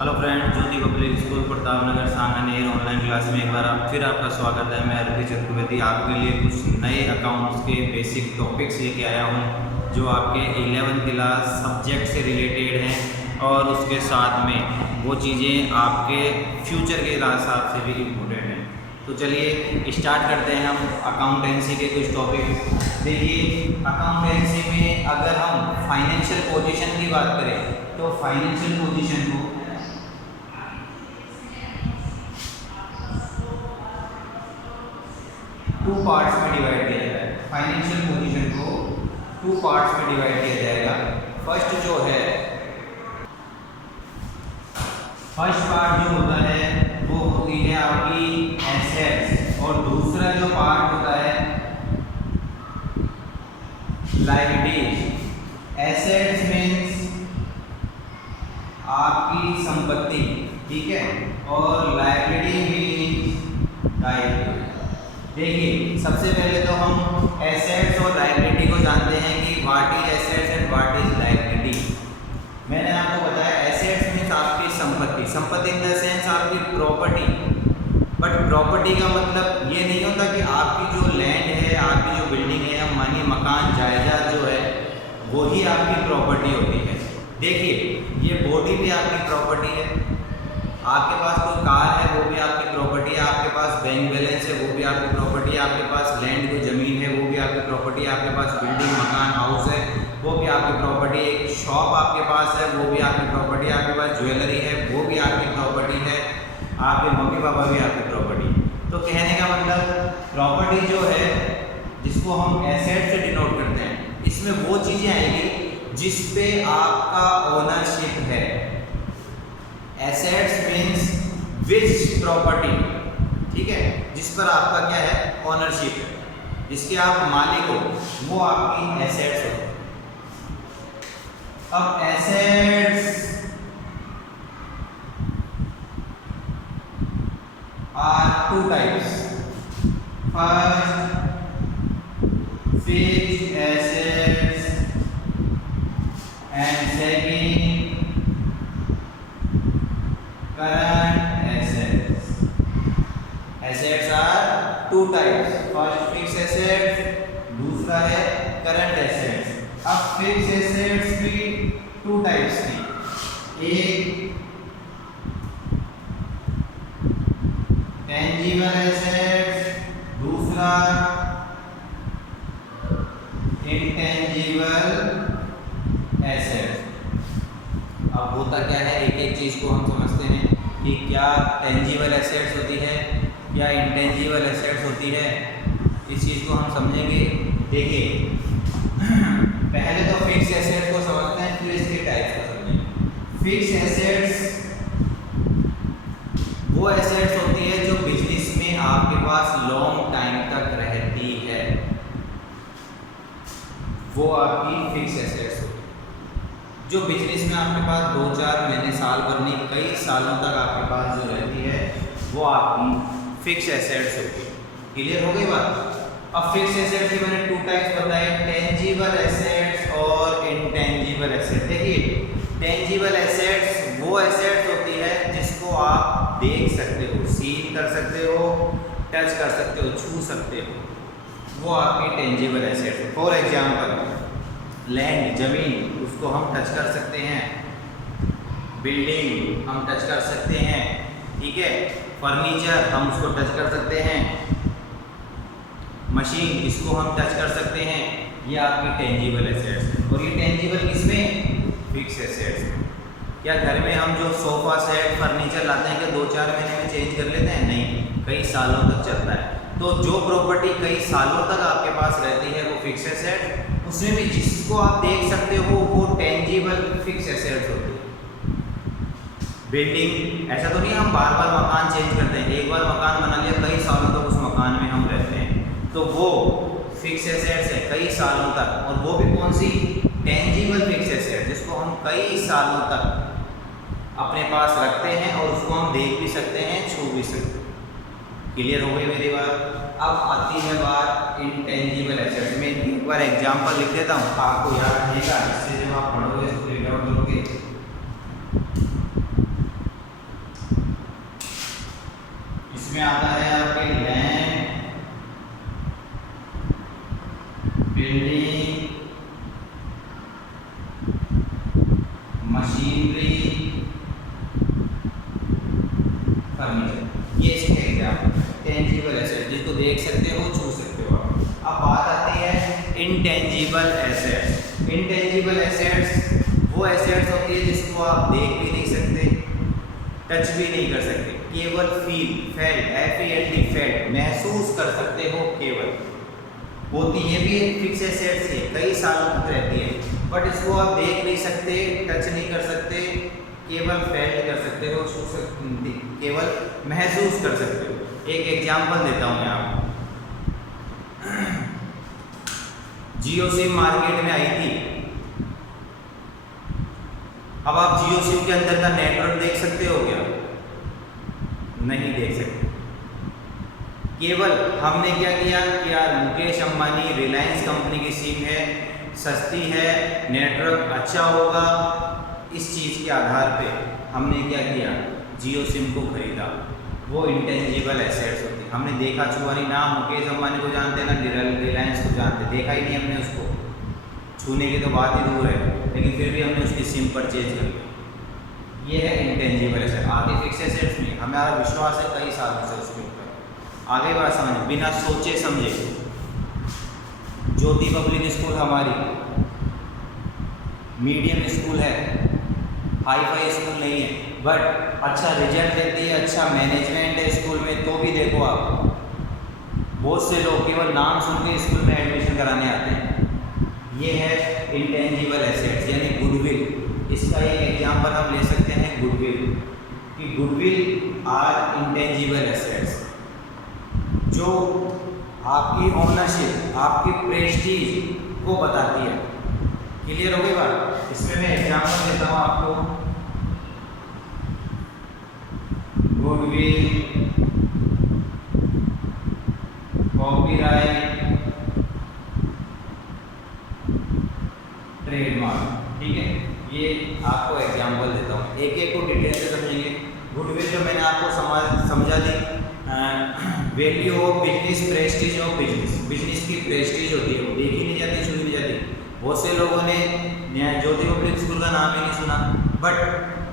Hello friends, ज्योति public school Pratap Nagar सामान्य online class में एक बार फिर आपका स्वागत है। मैं अरबी चतुर्वेदी आपके लिए कुछ नए अकाउंट्स के बेसिक टॉपिक्स लेके आया हूँ जो आपके 11th क्लास सब्जेक्ट से रिलेटेड हैं और उसके साथ में वो चीज़ें आपके फ्यूचर के हिसाब से भी इम्पोर्टेंट हैं। तो चलिए स्टार्ट करते हैं हम अकाउंटेंसी के कुछ टॉपिक। देखिए, अकाउंटेंसी में अगर हम फाइनेंशियल पोजीशन की बात करें तो फाइनेंशियल पोजीशन को टू पार्ट्स में डिवाइड किया जाएगा। फाइनेंशियल पोजीशन को टू पार्ट्स में डिवाइड किया जाएगा। फर्स्ट पार्ट जो होता है वो होती है आपकी एसेट्स और दूसरा जो पार्ट होता है लायबिलिटीज। एसेट्स मीन्स आपकी संपत्ति, ठीक है, और लायबिलिटी मीन्स दायित्व। देखिए, सबसे पहले तो हम एसेट्स और लायबिलिटी को जानते हैं कि what is assets and what is liability. मैंने आपको बताया एसेट्स मीन्स आपकी संपत्ति इन द सेंस आपकी प्रॉपर्टी। बट प्रॉपर्टी का मतलब ये नहीं होता कि आपकी जो लैंड है, आपकी जो बिल्डिंग है, मानिए मकान जायदाद जो है वो ही आपकी प्रॉपर्टी होती है। देखिए, ये बॉडी भी आपकी प्रॉपर्टी है, आपके पास कोई कार है वो भी आपकी प्रॉपर्टी है, आपके पास बैंक बैलेंस है वो भी आपकी प्रॉपर्टी है, आपके पास लैंड कोई ज़मीन है वो भी आपकी प्रॉपर्टी है, आपके पास बिल्डिंग मकान हाउस है वो भी आपकी प्रॉपर्टी है, एक शॉप आपके पास है वो भी आपकी प्रॉपर्टी है, आपके पास ज्वेलरी है वो भी आपकी प्रॉपर्टी है, आपके मम्मी पापा भी आपकी प्रॉपर्टी। तो कहने का मतलब प्रॉपर्टी जो है जिसको हम एसेट से डिनोट करते हैं, इसमें वो चीज़ें आएंगी जिस पे आपका ओनरशिप है। एसेट्स मीन्स विच प्रॉपर्टी, ठीक है, जिस पर आपका क्या है ओनरशिप है, जिसके आप मालिक हो, वो आपकी एसेट्स हो। अब assets are two types. First fixed assets and second current assets. Assets are two types. First fixed assets, दूसरा है current assets. अब fixed assets भी two types की, एक tangible assets, दूसरा intangible assets। अब होता क्या है, एक एक चीज़ को हम समझते हैं कि क्या टेंजिबल एसेट्स होती है या इंटेंजिबल एसेट्स होती है। इस चीज़ को हम समझेंगे। देखिए, पहले तो फिक्स एसेट्स को समझते हैं, फिर इसके टाइप्स को समझेंगे। फिक्स एसेट्स वो एसेट्स होती है जो बिजनेस में आपके पास लॉन्ग टाइम तक रहती है, वो आपकी फिक्स एसेट्स होती है। जो बिजनेस में आपके पास 2-4 महीने साल भर नहीं कई सालों तक आपके पास जो रहती है वो आपकी फिक्स एसेट्स होती है। क्लियर हो गई बात। अब फिक्स एसेट्स के मैंने टू टाइप्स बताए, टेंजिबल एसेट्स और इनटेंजिबल एसेट्स। देखिए, टेंजिबल एसेट्स वो एसेट्स होती है जिसको आप देख सकते हो, सील कर सकते हो, टच कर सकते हो, छू सकते हो, वो आपकी टेंजिबल एसेट्स है। फॉर एग्जाम्पल लैंड ज़मीन, उसको हम टच कर सकते हैं, बिल्डिंग हम टच कर सकते हैं, ठीक है, फर्नीचर हम उसको टच कर सकते हैं, मशीन इसको हम टच कर सकते हैं। ये आपकी टेंजिबल एसेट्स है। और ये टेंजिबल किसमें? फिक्स एसेट्स में। क्या घर में हम जो सोफ़ा सेट फर्नीचर लाते हैं क्या 2-4 महीने में चेंज कर लेते हैं? नहीं, कई सालों तक चलता है। तो जो प्रॉपर्टी कई सालों तक आपके पास रहती है वो फिक्स एसेट, उसमें भी जिसको आप देख सकते हो वो टेंजिबल फिक्स एसेट्स होती है। बिल्डिंग ऐसा तो नहीं हम बार बार मकान चेंज करते हैं, एक बार मकान बना लिया कई सालों तक उस मकान में हम रहते हैं, तो वो फिक्स एसेट्स है कई सालों तक। और वो भी कौन सी? टेंजिबल फिक्स एसेट, जिसको हम कई सालों तक अपने पास रखते हैं और उसको हम देख भी सकते हैं, छू भी सकते हैं। क्लियर हो गई मेरी बात। अब आती है बात इंटेंजिबल एसेट्स में। एक बार एग्जांपल लिख देता हूँ, आपको याद रहेगा, इससे जब आप पढ़ोगे तो फिगर करोगे। इसमें आता है आपके लैंड, बिल्डिंग, मशीनरी, फर्नीचर, ये इसके एग्जाम्पल टेंजिबल एसेट, जिसको देख सकते हो, छू सकते हो आप। अब बात आती है इनटेंजिबल एसेट्स। इनटेंजिबल एसेट्स वो एसेट्स होती है जिसको आप देख भी नहीं सकते, टच भी नहीं कर सकते, केवल फील, फेल्ट, FELT, फेल्ट, महसूस कर सकते हो केवल। होती है भी एक फिक्स एसेट्स है, कई सालों तक रहती है, बट इसको आप देख नहीं सकते, टच नहीं कर सकते, केवल फेल्ट कर सकते हो, छू सकते, केवल महसूस कर सकते हो। एक एग्जांपल देता हूँ मैं आपको। जियो सिम मार्केट में आई थी। अब आप जियो सिम के अंदर का नेटवर्क देख सकते हो क्या? नहीं देख सकते। केवल हमने क्या किया कि यार मुकेश अंबानी रिलायंस कंपनी की सिम है, सस्ती है, नेटवर्क अच्छा होगा, इस चीज़ के आधार पे हमने क्या किया, जियो सिम को खरीदा। वो इंटेंजिबल एसेट्स होती है। हमने देखा छुआ नहीं, ना मुकेश अंबानी को जानते ना रिलायंस को जानते, देखा ही नहीं हमने उसको, छूने की तो बात ही दूर है, लेकिन फिर भी हमने उसकी सिम परचेज कर ली। ये है इंटेंजिबल एसेट। आगे फिक्स एसेट्स में हमारा विश्वास है कई सालों से उसके ऊपर। आगे बात समझ, बिना सोचे समझे ज्योति पब्लिक स्कूल हमारी मीडियम स्कूल है, हाई फाई स्कूल नहीं है, बट अच्छा रिजल्ट देती है, अच्छा मैनेजमेंट है स्कूल में, तो भी देखो आप बहुत से लोग केवल नाम सुन के स्कूल में एडमिशन कराने आते हैं। ये है इंटेंजिबल एसेट्स यानी गुडविल। इसका एक एग्जांपल हम ले सकते हैं गुडविल, कि गुडविल आर इंटेंजिबल एसेट्स, जो आपकी ओनरशिप, आपकी प्रेस्टीज को बताती है। क्लियर हो गई बात? इसमें मैं एग्जांपल देता हूँ आपको। गुडविल, कॉपीराइट, ट्रेडमार्क, ठीक है। ये आपको एग्जांपल देता हूँ, एक एक को डिटेल से समझेंगे। गुडविल जो मैंने आपको समझा दी, value of business, prestige of business. Business की प्रेस्टीज होती है, वो देखी नहीं जाती, सुनी नहीं जाती। बहुत से लोगों ने ज्योति पब्लिक स्कूल का नाम ही नहीं सुना, बट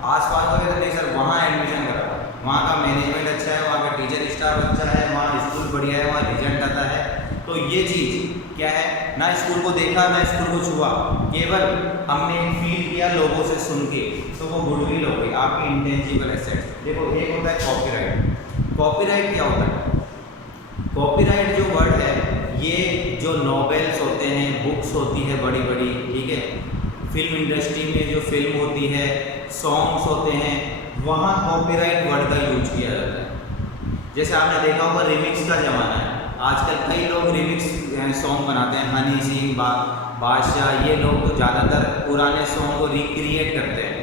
आसपास वगैरह नहीं सर, वहाँ एडमिशन करा, वहाँ का मैनेजमेंट अच्छा है, वहाँ का टीचर स्टाफ अच्छा है, वहाँ स्कूल बढ़िया है, वहाँ रिजल्ट आता है। तो ये चीज़ क्या है, ना स्कूल को देखा ना स्कूल को छुआ, केवल हमने फील किया लोगों से सुन के, तो वो गुडविल हो गई आपकी इंटेंजिबल एसेट्स। देखो एक होता है कॉपीराइट। कॉपीराइट क्या होता है? कॉपीराइट जो वर्ड है, ये जो नॉवेल्स होते हैं, बुक्स होती है बड़ी बड़ी, ठीक है, फिल्म इंडस्ट्री में जो फिल्म होती है, सॉन्ग्स होते हैं, वहाँ कॉपीराइट वर्ड का यूज किया जाता है। जैसे आपने देखा होगा रिमिक्स का ज़माना है, आजकल कई लोग रिमिक्स सॉन्ग बनाते हैं, हनी सिंह, बादशाह, ये लोग तो ज़्यादातर पुराने सॉन्ग को रिक्रिएट करते हैं।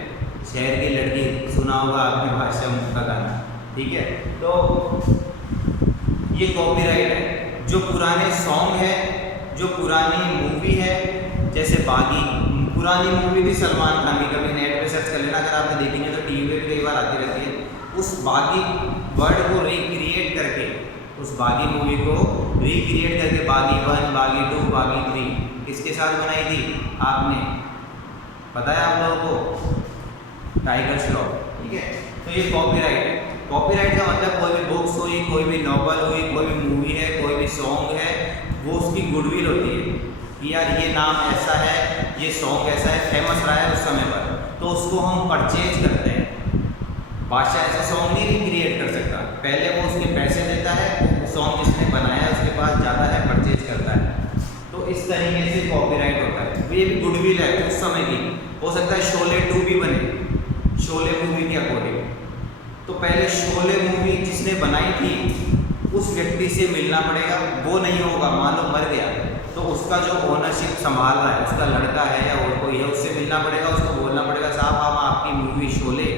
शहर की लड़की सुना होगा आपने बादशाह का गाना, ठीक है। तो ये कॉपीराइट है। जो पुराने सॉन्ग है, जो पुरानी मूवी है, जैसे बागी, पुरानी मूवी थी सलमान खान की, कभी नेट पे सर्च कर लेना, अगर आपने देखी नहीं तो टीवी पे भी कई बार आती रहती है। उस बागी वर्ड को रिक्रिएट करके, उस बागी मूवी को रिक्रिएट करके, बागी 1, बागी 2, बागी 3 किसके साथ बनाई थी आपने, पता है आप लोगों को? टाइगर श्रॉफ, ठीक है। तो ये कॉपीराइट है। कॉपीराइट का मतलब कोई भी बुक्स हुई, कोई भी नॉवल हुई, कोई भी मूवी है, कोई भी सॉन्ग है, वो उसकी गुडविल होती है कि यार ये नाम ऐसा है, ये सॉन्ग ऐसा है, फेमस रहा है उस समय पर, तो उसको हम परचेज करते हैं। बादशाह ऐसा सॉन्ग नहीं रिक्रिएट कर सकता, पहले वो उसके पैसे देता है, सॉन्ग जिसने बनाया उसके पास ज़्यादा है, परचेज करता है। तो इस तरीके से कॉपीराइट होता है। ये भी गुडविल है उस समय की। हो सकता है शोले 2 भी बने, शोले मूवी के अकॉर्डिंग। तो पहले शोले मूवी जिसने बनाई थी उस व्यक्ति से मिलना पड़ेगा, वो नहीं होगा, मान लो मर गया, तो उसका जो ओनरशिप संभाल रहा है, उसका लड़का है या और कोई है, उससे मिलना पड़ेगा, उसको बोलना पड़ेगा साहब हम आपकी मूवी शोले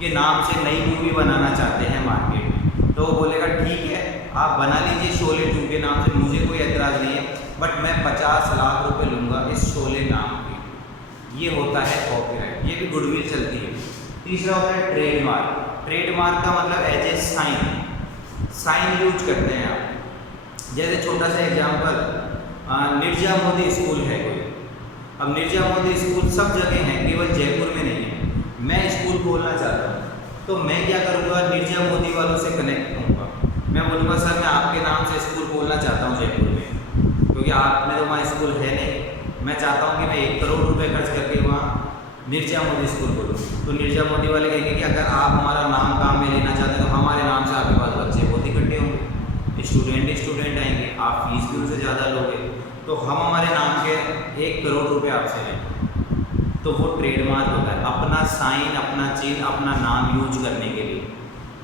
के नाम से नई मूवी बनाना चाहते हैं मार्केट में। तो वो बोलेगा ठीक है आप बना लीजिए शोले 2 के नाम से, मुझे कोई एतराज़ नहीं है, बट मैं 50 लाख रुपए लूँगा इस शोले नाम के। ये होता है कॉपीराइट, ये भी गुडविल चलती है। तीसरा होता है ट्रेडमार्क। ट्रेडमार्क का मतलब as a sign, sign use करते हैं आप। जैसे छोटा सा एग्जाम्पल, निर्जा मोदी स्कूल है कोई। अब निर्जा मोदी स्कूल सब जगह है, केवल जयपुर में नहीं है। मैं स्कूल खोलना चाहता हूँ, तो मैं क्या करूँगा, निर्जा मोदी वालों से कनेक्ट होऊंगा। मैं बोलूँगा सर मैं आपके नाम से स्कूल खोलना चाहता हूँ जयपुर में, क्योंकि आप में तो वहाँ स्कूल है नहीं। मैं चाहता हूँ कि मैं 1 करोड़ रुपए खर्च करके वहाँ निर्जा मोदी स्कूल खोलूँ। तो निर्जा मोदी वाले कहेंगे कि अगर आप हमारा नाम काम में लेना चाहते हैं तो हमारे नाम से आपके पास बच्चे बहुत इकट्ठे होंगे, स्टूडेंट आएंगे, आप फीस भी उनसे ज़्यादा लोगे, तो हम हमारे नाम के 1 करोड़ रुपए आपसे लेंगे। तो वो ट्रेडमार्क होता है, अपना साइन, अपना चिन्ह, अपना नाम यूज करने के लिए।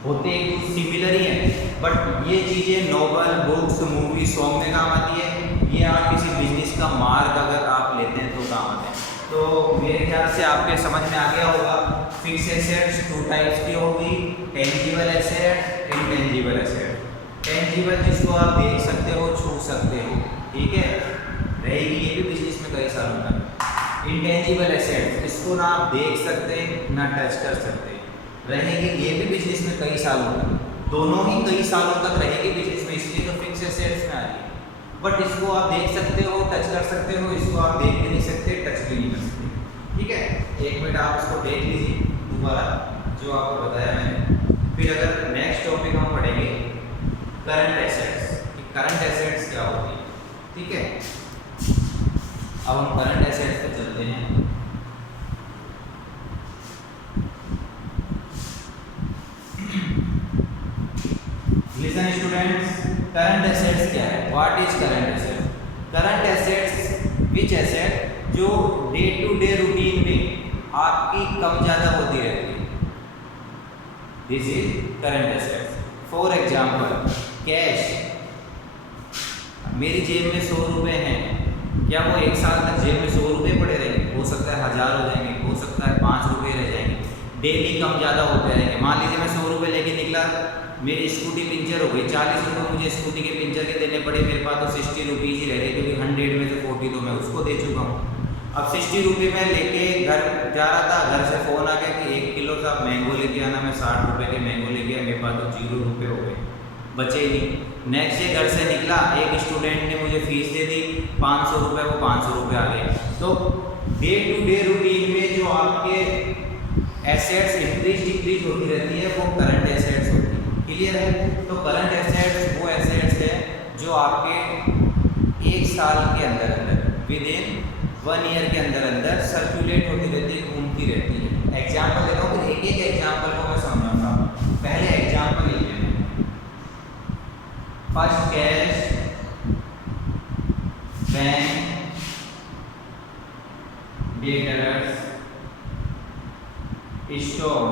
होते कुछ सिमिलर ही है, बट ये चीज़ें नोवेल, बुक्स, मूवी, सॉन्ग में काम आती है। ये आप किसी बिजनेस का मार्क अगर आप लेते हैं तो काम आते हैं। तो मेरे ख्याल से आपके समझ में आ गया होगा। फिक्स एसेट्स 2 टाइप्स की होगी, tangible asset, intangible asset. Tangible जिसको आप देख सकते हो, छू सकते हो, ठीक है, रहेगी, ये भी बिजनेस में कई सालों तक। इंटेंजिबल एसेट्स, इसको ना आप देख सकते ना टच कर सकते, रहेगी, ये भी बिजनेस में कई सालों तक, दोनों ही कई सालों तक रहेगी बिजनेस में, इसलिए तो फिक्स एसेट्स में आ रही है। बट इसको आप देख सकते हो, टच कर सकते हो, इसको आप देख भी नहीं सकते, टच भी नहीं कर सकते, ठीक है। 1 मिनट आप इसको देख लीजिए दोबारा, जो आपको बताया मैंने। फिर अगर नेक्स्ट टॉपिक हम पढ़ेंगे करंट एसेट्स, कि करंट एसेट्स क्या होती है, ठीक है। अब हम करंट एसेट्स पे चलते हैं। लिसन स्टूडेंट्स, करंट एसेट्स क्या है, what is current assets? Current assets which asset जो डे टू डे रूटीन में आपकी कम ज़्यादा होती रहती है, this is current assets. For example, cash, मेरी जेब में 100 रुपये हैं, क्या वो 1 साल तक जेब में 100 रुपये पड़े रहेंगे? हो सकता है 1000 हो जाएंगे, हो सकता है 5 रुपये रह जाएंगे, डेली कम ज़्यादा होते रहेंगे। मान लीजिए मैं 100 रुपये लेके निकला, मेरी स्कूटी पंचर हो गई, 40 रुपये मुझे स्कूटी के पंचर के देने पड़े, मेरे पास तो 60 रुपीज़ ही रह गए, क्योंकि 100 में से 40 तो मैं उसको दे चुका हूँ। अब 60 रुपये में लेके घर जा रहा था, घर से फ़ोन आ गया कि 1 किलो का मैंगो लेके आना, मैं 60 रुपये के मैंगो लेके आया, मेरे पास तो 0 रुपये हो गए, बचे ही नहीं। नेक्स्ट डे घर से निकला, एक स्टूडेंट ने मुझे फीस दे दी 500 रुपये, वो 500 रुपये आ गए। तो डे टू डे रूटीन में जो आपके एसेट्स इंक्रीज डिक्रीज होती रहती है, वो करंट एसेट्स होती है। क्लियर है? तो करंट एसेट्स वो एसेट्स है जो आपके 1 साल के अंदर विद इन 1 ईयर के अंदर सर्कुलेट होती रहती है, घूमती रहती है। एग्जाम्पल देता हूँ, फिर एक एग्जाम्पल को मैं समझाऊंगा। पहले एग्जाम्पल लीजिए, first cash, bank, debtors, stock,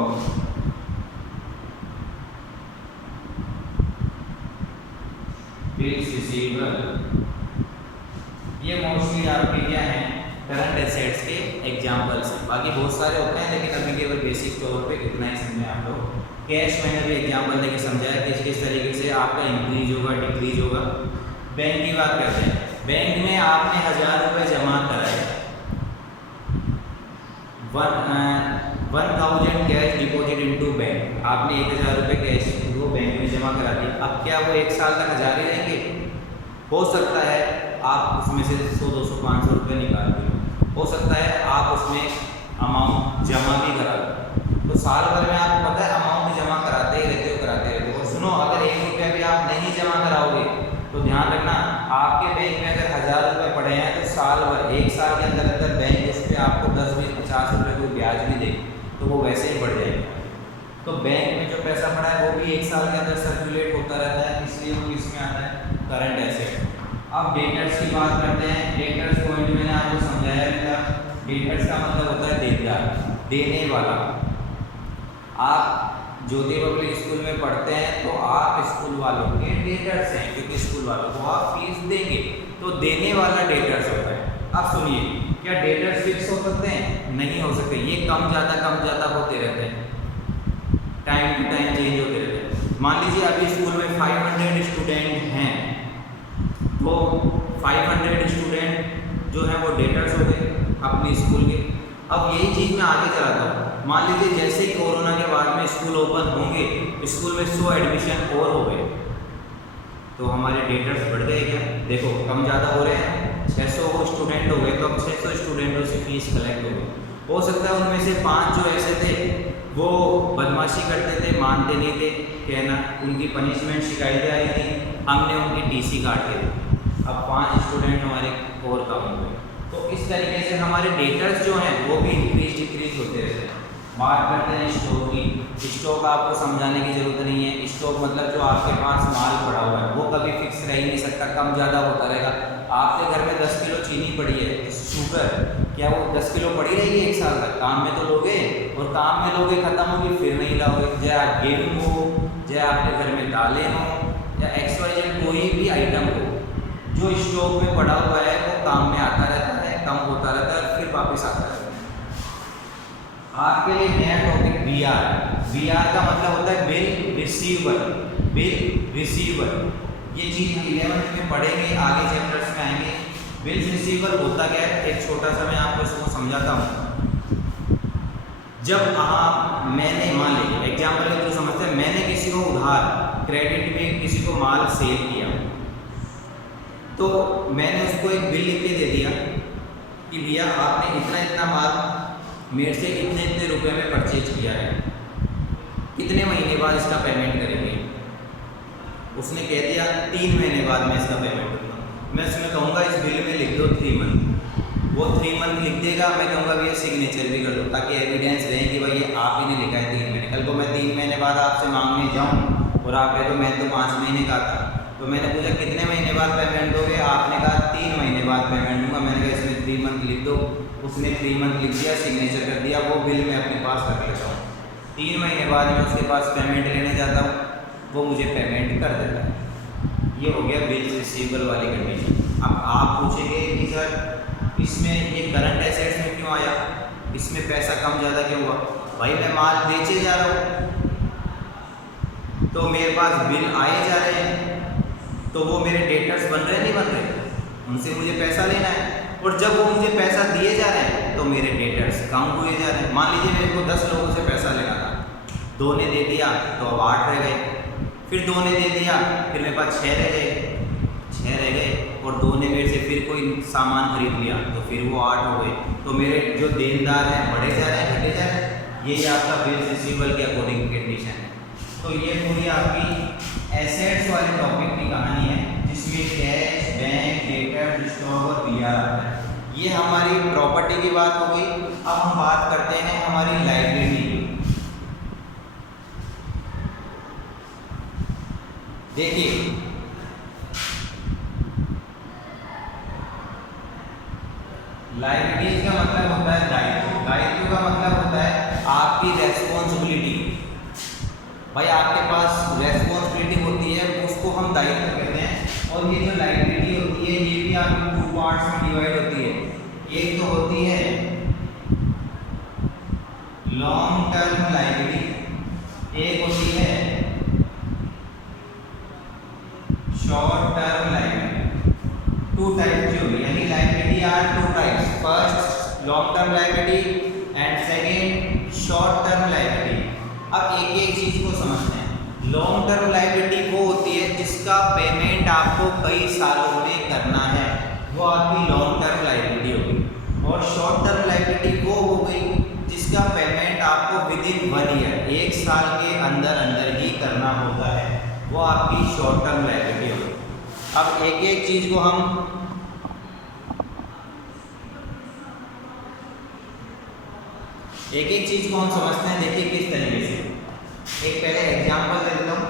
bills receivable, ये मोस्टली आपके क्या हैं, करंट एसेट्स के एग्जाम्पल्स हैं। बाकी बहुत सारे होते हैं, लेकिन अभी केवल बेसिक तौर पे इतना ही समझें आप लोग। कैश मैंने भी एग्जाम्पल देके समझाया कि किस तरीके से आपका इंक्रीज होगा, डिक्रीज होगा। बैंक की बात करते हैं, बैंक में आपने 1000 रुपये जमा कराए, 1000 कैश डिपॉजिट इनटू बैंक, आपने 1000 रुपये कैश वो बैंक में जमा करा दी। अब क्या वो 1 साल तक 1000 ही रहेंगे? हो सकता है आप उसमें से 100, 200, 500 रुपये निकाल दें, हो सकता है आप उसमें अमाउंट जमा भी करा दें। तो साल भर में आपको पता है अमाउंट जमा कराते ही रहते हो। और सुनो, अगर 1 रुपया भी आप नहीं जमा कराओगे तो ध्यान रखना, आपके बैंक में अगर 1000 रुपये पड़े हैं तो साल भर 1 साल के अंदर बैंक उस पर आपको 10, 20, 50 रुपये कोई ब्याज भी दे तो वो वैसे ही बढ़ जाएगा। तो बैंक में जो पैसा पड़ा है वो भी 1 साल के अंदर सर्कुलेट होता रहता है, इसलिए वो इसमें आता है करंट एसेट। अब डेटर्स की बात करते हैं। डेटर्स पॉइंट मैंने आपको समझाया भी था। डेटर्स का मतलब होता है देनदार, देने वाला। आप ज्योति पब्लिक स्कूल में पढ़ते हैं तो आप स्कूल वालों के डेटर्स हैं, क्योंकि स्कूल वालों को आप फीस देंगे, तो देने वाला डेटर्स होता है। अब सुनिए, क्या डेटर्स फिक्स हो सकते हैं? नहीं हो सकते, ये कम ज़्यादा होते रहते हैं, टाइम टू टाइम चेंज होते रहते हैं। मान लीजिए अभी स्कूल में 500 स्टूडेंट हैं, तो 500 स्टूडेंट जो हैं वो डेटर्स हो गए अपने स्कूल के। अब यही चीज़ मैं आगे चलाता हूँ। मान लीजिए जैसे ही कोरोना के बाद में स्कूल ओपन होंगे, स्कूल में 100 एडमिशन और हो गए, तो हमारे डेटर्स बढ़ गए क्या? देखो कम ज़्यादा हो रहे हैं। 600 स्टूडेंट हो गए तो अब 600 स्टूडेंटों से फीस कलेक्ट हो गई। हो सकता है उनमें से 5 जो ऐसे थे वो बदमाशी करते थे, मानते नहीं थे कहना, उनकी पनिशमेंट शिकायतें आई थी, हमने उनकी टीसी काट दी। अब 5 स्टूडेंट हमारे और कम हो गए। तो इस तरीके से हमारे डेटर्स जो हैं वो भी इंक्रीज डिक्रीज होते रहते हैं। बात करते हैं स्टॉक की। स्टॉक आपको समझाने की ज़रूरत नहीं है। स्टॉक मतलब जो आपके पास माल पड़ा हुआ है वो कभी फिक्स रह ही नहीं सकता, कम ज़्यादा होता रहेगा। आपके घर में 10 किलो चीनी पड़ी है, शुगर, क्या वो 10 किलो पड़ी रहेगी 1 साल तक? काम में तो लोगे, और काम में लोगे खत्म होगी फिर नहीं लाओगे। चाहे गेहूँ हो, चाहे आपके घर में दालें हो, या XYZ कोई भी आइटम हो, जो स्टॉक में पड़ा हुआ है वो काम में आता रहता है, कम होता रहता है, फिर वापस आता रहता है। आपके लिए नया टॉपिक BR। BR का मतलब होता है बिल रिसीवर। बिल रिसीवर ये चीज़ 11th में पढ़ेंगे, आगे चैप्टर्स में आएंगे। बिल रिसीवर होता क्या है, एक छोटा सा मैं आपको इसको समझाता हूँ। जब मैंने मान लीजिए एग्जाम्पल के थ्रू समझते हैं, मैंने किसी को उधार क्रेडिट में किसी को माल सेल किया, तो मैंने उसको एक बिल लिख के दे दिया कि भैया आपने इतना इतना माल मेरे से इतने इतने रुपए में परचेज किया है, कितने महीने बाद इसका पेमेंट करेंगे? उसने कह दिया 3 महीने बाद मैं इसका पेमेंट करूँगा। मैं उसमें कहूँगा इस बिल में लिख दो 3 मंथ। वो 3 मंथ लिख देगा, मैं कहूँगा भैया सिग्नेचर भी कर दो, ताकि एविडेंस रहे कि भाई ये आप ही ने लिखा है 3 महीने। कल को मैं 3 महीने बाद आपसे मांगने जाऊँ और आप कहे तो मैं तो 5 महीने का था, तो मैंने पूछा कितने महीने बाद पेमेंट दोगे? आपने कहा 3 महीने बाद पेमेंट दूंगा। मैंने कहा इसमें 3 मंथ लिख दो। उसने 3 मंथ लिख दिया, सिग्नेचर कर दिया, वो बिल मैं अपने पास रख लेता हूँ। 3 महीने बाद मैं उसके पास पेमेंट लेने जाता हूँ, वो मुझे पेमेंट कर देता है। ये हो गया बिल रिसीवेबल वाली कंडीशन। अब आप पूछेंगे कि सर इसमें ये करंट एसेट्स में क्यों आया, इसमें पैसा कम ज़्यादा क्यों हुआ? भाई मैं माल बेचे जा रहा हूँ तो मेरे पास बिल आए जा रहे हैं, तो वो मेरे डेटर्स बन रहे नहीं बन रहे, उनसे मुझे पैसा लेना है। और जब वो मुझे पैसा दिए जा रहे हैं तो मेरे डेटर्स कम हुए जा रहे हैं। मान लीजिए मेरे को 10 लोगों से पैसा लेना था, 2 ने दे दिया तो अब 8 रह गए, फिर 2 ने दे दिया, फिर मेरे पास 6 रह गए, और 2 ने मेरे से फिर कोई सामान खरीद लिया तो फिर वो 8 हो गए। तो मेरे जो देनदार हैं बढ़े जा रहे हैं, घटे जा रहे हैं। यही आपका बिल रिसीवेबल के अकॉर्डिंग कंडीशन है। तो ये पूरी आपकी एसेट्स वाले टॉपिक की कहानी है, जिसमें कैश, बैंक, डेटर, स्टॉक और BR आता है। ये हमारी प्रॉपर्टी की बात हो गई। अब हम बात करते हैं हमारी लायबिलिटी की। देखिए लायबिलिटीज का मतलब होता है दायित्व। दायित्व का मतलब होता है आपकी रेस्पॉन्सिबिलिटी। भाई आपके पास रेस्पॉन्सिबिलिटी होती है, उसको हम दायित्व कहते हैं। और ये जो लायबिलिटी होती है ये भी आपकी 2 पार्ट्स में डिवाइड होती है। एक तो होती है लॉन्ग टर्म लायबिलिटी, एक होती है शॉर्ट टर्म लायबिलिटी। 2 टाइप्स की होगी, यानी liability are 2 types. First long term liability and second short term liability. अब एक एक चीज को समझते हैं। लॉन्ग टर्म लायबिलिटी वो होती है जिसका पेमेंट आपको कई सालों में करना है, वो आपकी लॉन्ग टर्म लायबिलिटी होगी। और शॉर्ट टर्म लायबिलिटी वो हो गई जिसका पेमेंट आपको विदिन 1 ईयर, 1 साल के अंदर अंदर ही करना होता है, वो आपकी शॉर्ट टर्म लायबिलिटी होगी। अब एक एक चीज को हम समझते हैं। देखिए किस तरीके से, एक पहले एग्जांपल दे देता हूं।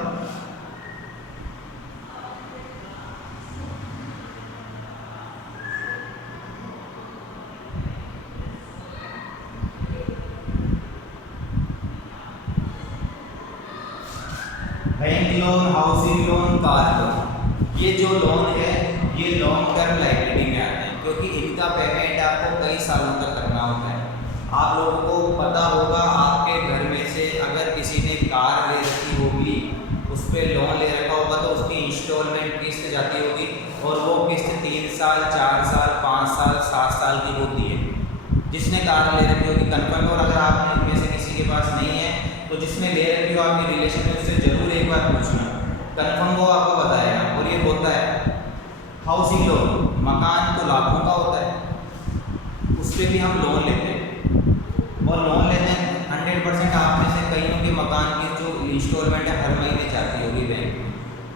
Bank loan, housing loan, car loan, ये जो लोन है ये लॉन्ग टर्म लायबिलिटी में आते हैं, क्योंकि इनका पेमेंट आपको कई सालों तक करना होता है। आप लोगों को पता होगा, आपके घर में से अगर किसी ने कार ले रखी होगी, उस पर लोन ले रखा होगा, तो उसकी इंस्टॉलमेंट किस्त जाती होगी, और वो किस्त 3 साल, 4 साल, 5 साल, 7 साल की होती है। जिसने कार ले रखी होगी कन्फर्म। और अगर आपने इनमें से किसी पास नहीं है तो जिसने ले रखी हो आपके रिलेशन में उससे जरूर एक बार पूछना, कन्फर्म वो आपको बताएगा। और ये होता है हाउसिंग लोन, मकान तो लाखों का होता है, उस पर भी हम लोन लेते हैं और लोन लेते हैं 100%। आप में से कईयों के मकान की जो इंस्टॉलमेंट है हर महीने जाती होगी बैंक में,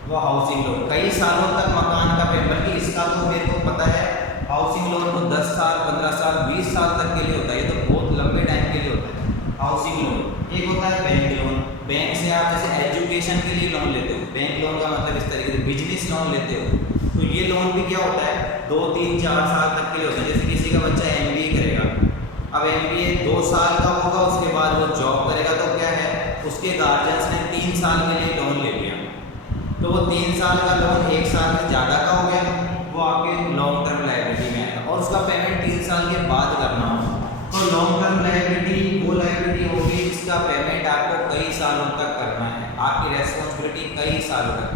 वो हाउसिंग लोन कई सालों तक मकान का पेपर, बल्कि इसका तो मेरे को पता है हाउसिंग लोन तो 10 साल 15 साल 20 साल तक के लिए होता है, ये तो बहुत लंबे टाइम के लिए होता है हाउसिंग लोन। एक होता है बैंक लोन, बैंक से आप जैसे एजुकेशन के लिए लोन लेते हो, बैंक लोन का मतलब इस तरीके से बिजनेस लोन लेते हो, तो ये लोन भी क्या होता है 2 3 4 साल तक के लिए होता है। जैसे किसी का बच्चा MBA करेगा, अब MBA 2 साल का होगा, उसके बाद वो जॉब करेगा, तो क्या है उसके गार्जियंस ने 3 साल के लिए लोन ले लिया, तो वो 3 साल का लोन 1 साल से ज़्यादा का हो गया, वो आपके लॉन्ग टर्म लायबिलिटी में आएगा और उसका पेमेंट 3 साल के बाद करना होगा। तो लॉन्ग टर्म लायबिलिटी वो लायबिलिटी होगी जिसका पेमेंट आपको कई सालों तक करना है, आपकी रेस्पॉन्सिबिलिटी कई सालों तक,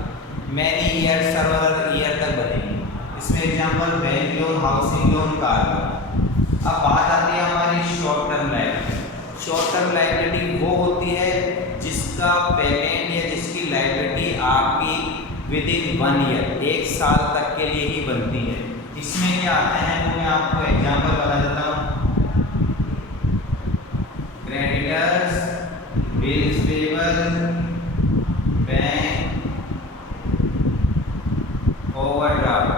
मैनी ईयर सर्वर ईयर तक बनेगी। इसमें example bank loan, housing loan, car loan. अब बात आती है हमारी short term liability. Short term liability वो होती है जिसका पेमेंट या जिसकी लायबिलिटी आपकी विद इन 1 ईयर 1 साल तक के लिए ही बनती है। इसमें क्या आते हैं वो मैं आपको एग्जांपल बता देता हूँ। Creditors, bills payable, bank overdraft,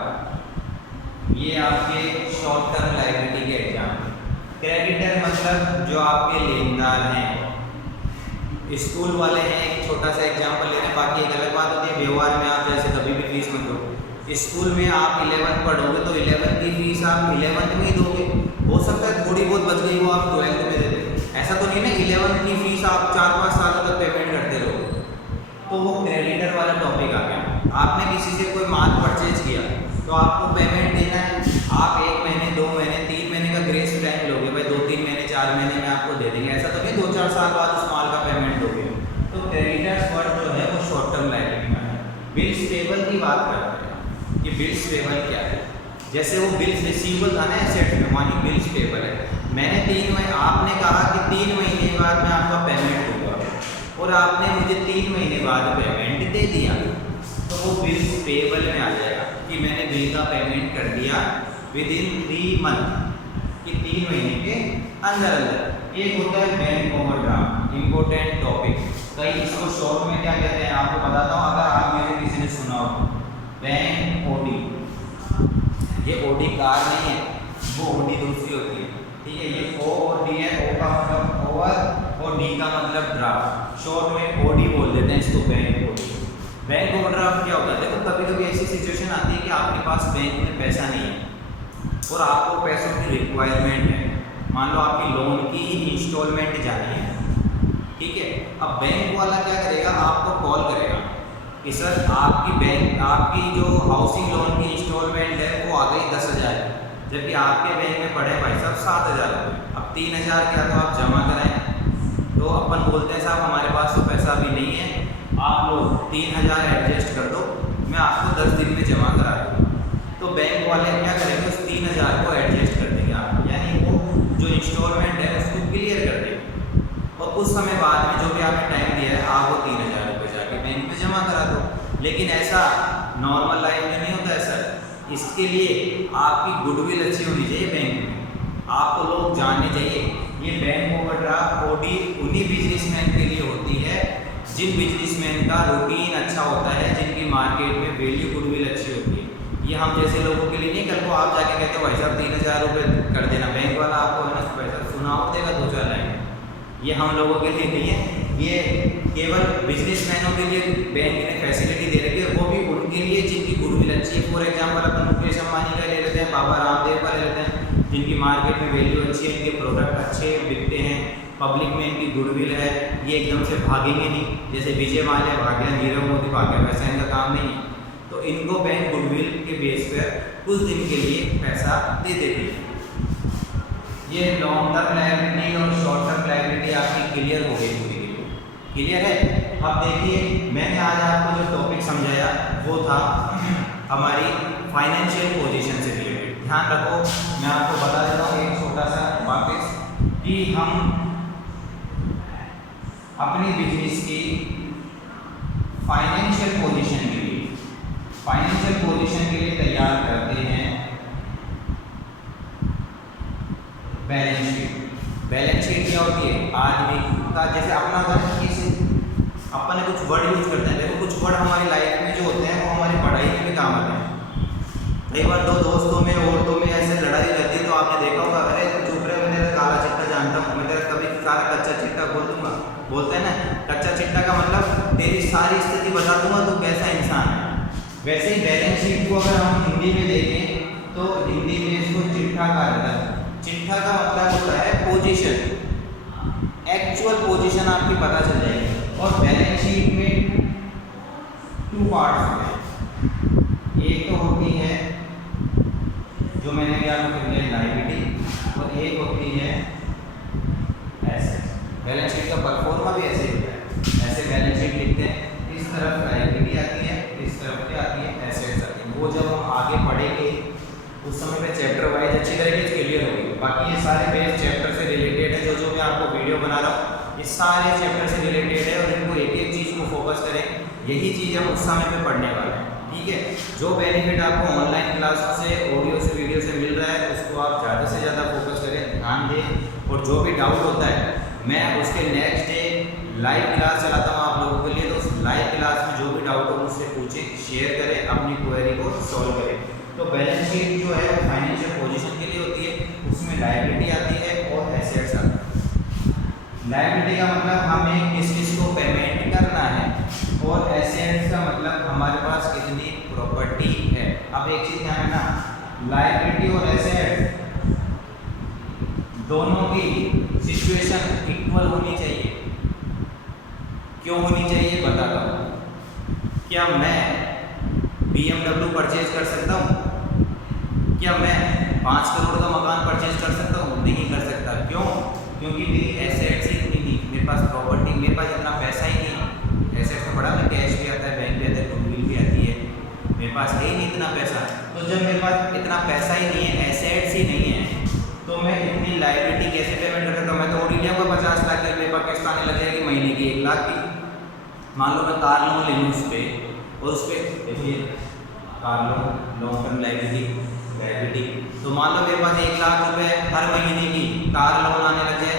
ये आपके शॉर्ट टर्म लायबिलिटी के एग्जाम्पल। क्रेडिटर मतलब जो आपके लेनदार हैं, स्कूल वाले हैं, एक छोटा सा एग्जांपल ले रहे हैं, बाकी एक अलग बात होती है व्यवहार में आप जैसे कभी भी फीस मत दो। स्कूल में आप 11th पढ़ोगे तो 11th की फीस आप 11th में ही दोगे, हो सकता है थोड़ी बहुत बच गई वो आप 12th में दे दें, ऐसा तो नहीं ना 11th की फीस आप 4-5 सालों तक पेमेंट करते रहो। तो वो क्रेडिटर वाला टॉपिक आ गया। आपने किसी से कोई माल परचेज किया तो आपको पेमेंट देना है, आप 1 महीने 2 महीने 3 महीने का ग्रेस टाइम लोगे, भाई 2-3 महीने 4 महीने में आपको दे देंगे, ऐसा तो नहीं 2-4 साल बाद उस माल का पेमेंट दोगे। तो क्रेडिटर्स वर्ड जो है वो शॉर्ट टर्म लायबिलिटी में है। बिल्स पेबल की बात करते हैं कि बिल्स पेबल क्या है। जैसे वो बिल्स रिसीवेबल था ना एसेट में, वहाँ बिल्स पेबल है, मैंने 3 महीने, आपने कहा कि 3 महीने बाद मैं आपका पेमेंट दूंगा और आपने मुझे 3 महीने बाद पेमेंट दे दिया, तो वो बिल्स पेबल में आ जाएगा कि मैंने बिल का पेमेंट कर दिया विद इन 3 मंथ, कि 3 महीने के अंदर अंदर। एक होता है बैंक ओवरड्राफ्ट, इम्पोर्टेंट टॉपिक, कई इसको शॉर्ट में क्या कहते हैं आपको बताता हूँ, अगर आप मेरे किसी ने सुना हो। बैंक ओडी, ये ओडी कार नहीं है, वो ओडी दूसरी होती है, ठीक है। ये ओ और डी है, ओ का मतलब ओवर और डी का मतलब ड्राफ्ट, शॉर्ट में ओडी बोल देते हैं इसको, बैंक ओडी। बैंक ओवरड्राफ्ट क्या होता है, देखो कभी कभी ऐसी सिचुएशन आती है कि आपके पास बैंक में पैसा नहीं है और आपको पैसों की रिक्वायरमेंट है, मान लो आपकी लोन की इंस्टॉलमेंट जानी है, ठीक है। अब बैंक वाला क्या करेगा, आपको कॉल करेगा कि सर आपकी जो हाउसिंग लोन की इंस्टॉलमेंट है वो आ गई 10,000, जबकि आपके बैंक में पड़े भाई साहब 7,000 रुपये। अब 3,000 क्या तो आप जमा कराएं, तो अपन बोलते हैं साहब हमारे पास तो पैसा अभी नहीं है, आप लोग 3,000 एडजस्ट कर दो, मैं आपको 10 दिन में जमा करा दूँगा। तो बैंक वाले क्या करेंगे, उस 3,000 को एडजस्ट कर देंगे आप, यानी वो जो इंस्टॉलमेंट है उसको क्लियर कर देंगे और उस समय बाद में जो भी आपने टाइम दिया है आप वो 3,000 रुपये जाके बैंक में जमा करा दो। लेकिन ऐसा नॉर्मल लाइफ में नहीं होता है सर, इसके लिए आपकी गुडविल अच्छी होनी चाहिए बैंक में, आपको लोग जानने चाहिए। ये बैंक ओवरड्राफ्ट ओडी उन्हीं बिजनेसमैन के लिए होती है जिन बिजनेसमैन का रूटीन अच्छा होता है, जिनकी मार्केट में वैल्यू गुडविल अच्छी होती है। ये हम जैसे लोगों के लिए नहीं, कल को आप जाके कहते हो भाई साहब 3,000 रुपये कर देना, बैंक वाला आपको है ना पैसा सुनाओ देगा 2-4 लाइन, ये हम लोगों के लिए नहीं है, ये केवल बिजनेसमैनों के लिए बैंक ने फैसिलिटी दे रखी है, वो भी उनके लिए जिनकी गुडविल अच्छी है। फॉर एग्जांपल अपन मुकेश अंबानी का ले लेते हैं, बाबा रामदेव का ले लेते हैं, जिनकी मार्केट में वैल्यू अच्छी है, इनके प्रोडक्ट अच्छे बिकते हैं, पब्लिक में इनकी गुडविल है, ये एकदम से भागेंगे नहीं, जैसे विजय माल्या भाग गया, नीरव मोदी भाग गया, वैसा इनका काम नहीं है। तो इनको बैंक गुडविल के बेस पर कुछ दिन के लिए पैसा दे देती है। ये लॉन्ग टर्म लायबिलिटी और शॉर्ट टर्म लायबिलिटी आपकी क्लियर हो गई पूरी की, क्लियर है। अब देखिए मैंने आज आपको जो टॉपिक समझाया वो था हमारी फाइनेंशियल पोजीशन से रिलेटेड। ध्यान रखो, मैं आपको बता देता हूँ एक छोटा सा वाक्य कि हम अपनी बिजनेस की फाइनेंशियल पोजीशन के लिए तैयार करते हैं बैलेंस शीट। बैलेंस शीट क्या होती है? आदमी का जैसे अपना अगर अपन ने कुछ वर्ड यूज करते हैं, देखो कुछ वर्ड हमारी लाइफ में जो होते हैं वो हमारी पढ़ाई में भी काम आते हैं। कई बार दो दोस्तों में औरतों में ऐसे लड़ाई रहती है तो आपने देखा होगा, अरे चुप रहे, मैं तेरा काला चिट्टा जानता हूँ, मैं तेरा कभी सारा कच्चा चिट्टा खोल दूंगा। बोलते हैं ना, कच्चा चिट्टा का मतलब तेरी सारी स्थिति बता दूंगा तो कैसा इंसान है। वैसे ही बैलेंस शीट को अगर हम हिंदी में देखें तो हिंदी में इसको चिट्ठा कहा जाता है। चिट्ठा का मतलब होता है पोजीशन, एक्चुअल पोजीशन आपकी पता चल जाएगी। और बैलेंस शीट में 2 पार्ट्स होते हैं, एक तो होती है जो मैंने भी आपको बताया लायबिलिटी, और एक होती है एसेट। बैलेंस शीट का परफॉर्मा भी ऐसे ही होता है, ऐसे बैलेंस शीट लिखते हैं, इस तरफ लायबिलिटी आती है, इस तरफ क्या आती है? एसेट्स आती है। वो जब हम आगे पढ़ेंगे उस समय पे चैप्टर वाइज अच्छी तरीके से क्लियर होगी। बाकी ये सारे बेस चैप्टर से रिलेटेड है, जो मैं आपको वीडियो बना रहा हूँ ये सारे चैप्टर से रिलेटेड है, और इनको एक एक चीज़ को फोकस करें, यही चीज़ हम उस समय पे पढ़ने वाले हैं। ठीक है, जो बेनिफिट आपको ऑनलाइन क्लासों से, ऑडियो से, वीडियो से मिल रहा है उसको आप ज़्यादा से ज़्यादा फोकस करें, ध्यान दें। और जो भी डाउट होता है मैं उसके नेक्स्ट डे लाइव क्लास चलाता हूँ आप लोगों के लिए, तो उस लाइव क्लास में जो भी डाउट हो मुझसे पूछें, शेयर करें, अपनी क्वेरी को सॉल्व करें। तो बैलेंस शीट जो है वो फाइनेंशियल पोजीशन के लिए होती है, उसमें लायबिलिटी आती है और एसेट्स आती है। लायबिलिटी का मतलब हमें किस किस को पेमेंट करना है, और एसेट्स का मतलब हमारे पास कितनी प्रॉपर्टी है। अब एक चीज ध्यान रखना, लायबिलिटी और एसेट्स दोनों की सिचुएशन इक्वल होनी चाहिए। क्यों होनी चाहिए बताता हूँ। क्या मैं BMW परचेज कर सकता हूँ? क्या मैं 5 करोड़ का मकान परचेज कर सकता हूँ? नहीं कर सकता। क्यों? क्योंकि मेरी एसेट्स ही इतनी नहीं, मेरे पास प्रॉपर्टी, मेरे पास इतना पैसा ही नहीं। एसेट्स में बड़ा में कैश भी आता है, बैंक भी आता है, गुडविल भी आती है, मेरे पास है ही नहीं इतना पैसा। तो जब मेरे पास इतना पैसा ही नहीं है, एसेट्स ही नहीं है, तो मैं इतनी लायबिलिटी कैसे पेमेंट कर सकता हूँ? मैं तो ओडी लिया 50 लाख की, मेरे पास किस्त आने लग जाएगी महीने की 1 लाख की। मान लो मैं कार लोन ले लूँ उस पर, और उस पर देखिए car loan, long term liability, तो मान लो मेरे पास 1 लाख रुपए हर महीने की कार लोन आने लग जाए,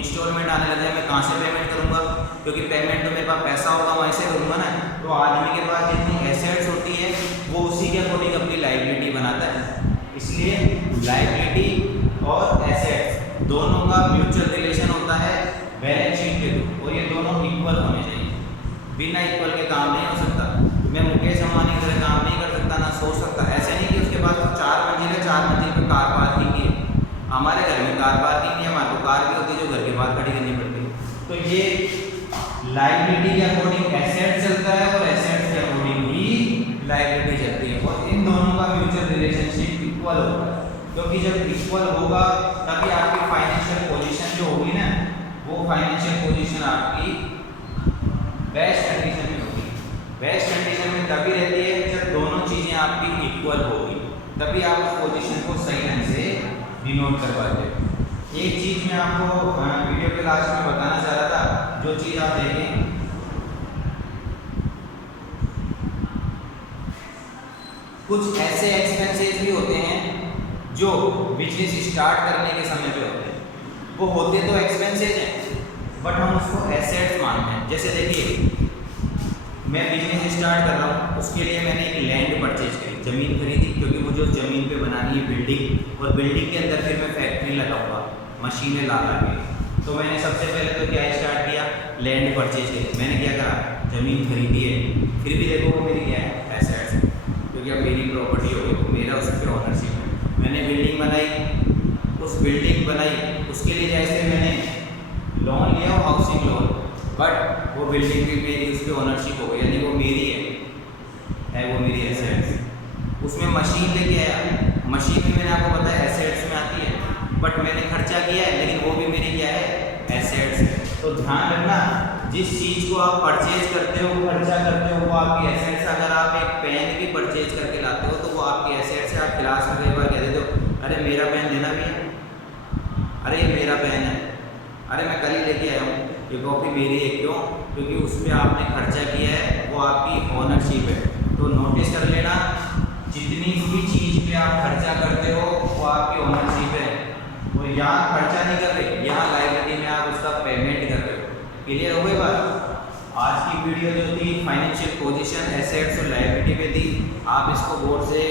इंस्टॉलमेंट आने लग जाए, मैं कहाँ से पेमेंट करूँगा? क्योंकि पेमेंट तो मेरे पास पैसा होगा, मैं ऐसे करूँगा ना। तो आदमी के पास जितनी एसेट्स होती है वो उसी के अकॉर्डिंग अपनी लायबिलिटी बनाता है। इसलिए लायबिलिटी और एसेट्स दोनों का म्यूचुअल रिलेशन होता है बैलेंस शीट के थ्रू, और ये दोनों इक्वल होने चाहिए। बिना इक्वल के काम नहीं हो सकता। मैं मुकेश अंबानी की तरह काम नहीं कर सकता, ना सोच सकता। ऐसे नहीं कि उसके पास तो 4 मंजिल है, 4 मंजिल पर कार पार्किंग की है। हमारे घर में कार पार्किंग नहीं है, हमारे को कार भी होती है जो घर के बाहर खड़ी करनी पड़ती है। तो ये लायबिलिटी के अकॉर्डिंग एसेट चलता है और एसेट्स के अकॉर्डिंग ही लायबिलिटी चलती है, और इन दोनों का म्यूचुअल रिलेशनशिप इक्वल होगा। क्योंकि जब इक्वल होगा तभी आपकी फाइनेंशियल पोजीशन जो होगी ना, वो फाइनेंशियल पोजीशन आपकी बेस्ट कंडीशन में होगी। बेस्ट कंडीशन में तभी रहती है जब दोनों चीज़ें आपकी इक्वल होगी, तभी आप उस पोजीशन को सही ढंग से डिनोट कर पाते हैं। एक चीज़ मैं आपको वीडियो के लास्ट में बताना चाह रहा था, जो चीज़ आप देखें, कुछ ऐसे एक्सपेंसेस भी होते हैं जो बिजनेस स्टार्ट करने के समय पे होते हैं। वो होते तो एक्सपेंसेस हैं, बट हम उसको एसेट्स मानते हैं। जैसे देखिए, मैं बिजनेस स्टार्ट कर रहा हूँ, उसके लिए मैंने एक लैंड परचेज करी, ज़मीन खरीदी, क्योंकि मुझे उस ज़मीन पे बनानी है बिल्डिंग, और बिल्डिंग के अंदर फिर मैं फैक्ट्री लगाऊंगा, मशीनें ला के। तो मैंने सबसे पहले तो क्या स्टार्ट किया, लैंड परचेज करी। मैंने क्या करा, ज़मीन खरीदी है, फिर भी देखो वो मेरी क्या है, एसेट्स, क्योंकि अब मेरी प्रॉपर्टी हो गई, तो मेरा उस पर ऑनरशिप है। मैंने बिल्डिंग बनाई, उस बिल्डिंग बनाई, उसके लिए जैसे मैंने लोन लिया, हाउसिंग लोन, बट वो बिल्डिंग भी मेरी, उस पर ऑनरशिप हो गई, यानी वो मेरी है वो मेरी एसेट्स। उसमें मशीन लेके आया, मशीन भी मैंने आपको बताया एसेट्स में आती है, बट मैंने खर्चा किया है, लेकिन वो भी मेरी क्या है, एसेट्स है। तो ध्यान रखना, जिस चीज़ को आप परचेज करते हो, खर्चा करते हो, वो आपकी एसेट्स। अगर आप एक पेन भी परचेज करके लाते हो तो वो आपकी एसेट्स है। आप क्लास में कई बार कह देते हो, अरे मेरा पेन देना भी है, अरे ये मेरा पेन है, अरे मैं कल ही लेके आया हूँ, ये कॉपी मेरी है। क्यों? क्योंकि उस पर आपने खर्चा किया है, वो आपकी ओनरशिप है। तो नोटिस कर लेना, जितनी भी चीज़ पे आप खर्चा करते हो वो आपकी ओनरशिप है। तो यहाँ खर्चा नहीं कर रहे, यहाँ लाइब्रेरी में आप उसका पेमेंट कर रहे हो। क्लियर हो गई बात? आज की वीडियो जो थी फाइनेंशियल पोजीशन, एसेट्स और लायबिलिटी पे थी। आप इसको गौर से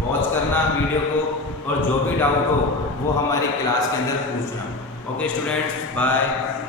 वॉच करना वीडियो को, और जो भी डाउट हो वो हमारी क्लास के अंदर पूछना। Okay students, bye.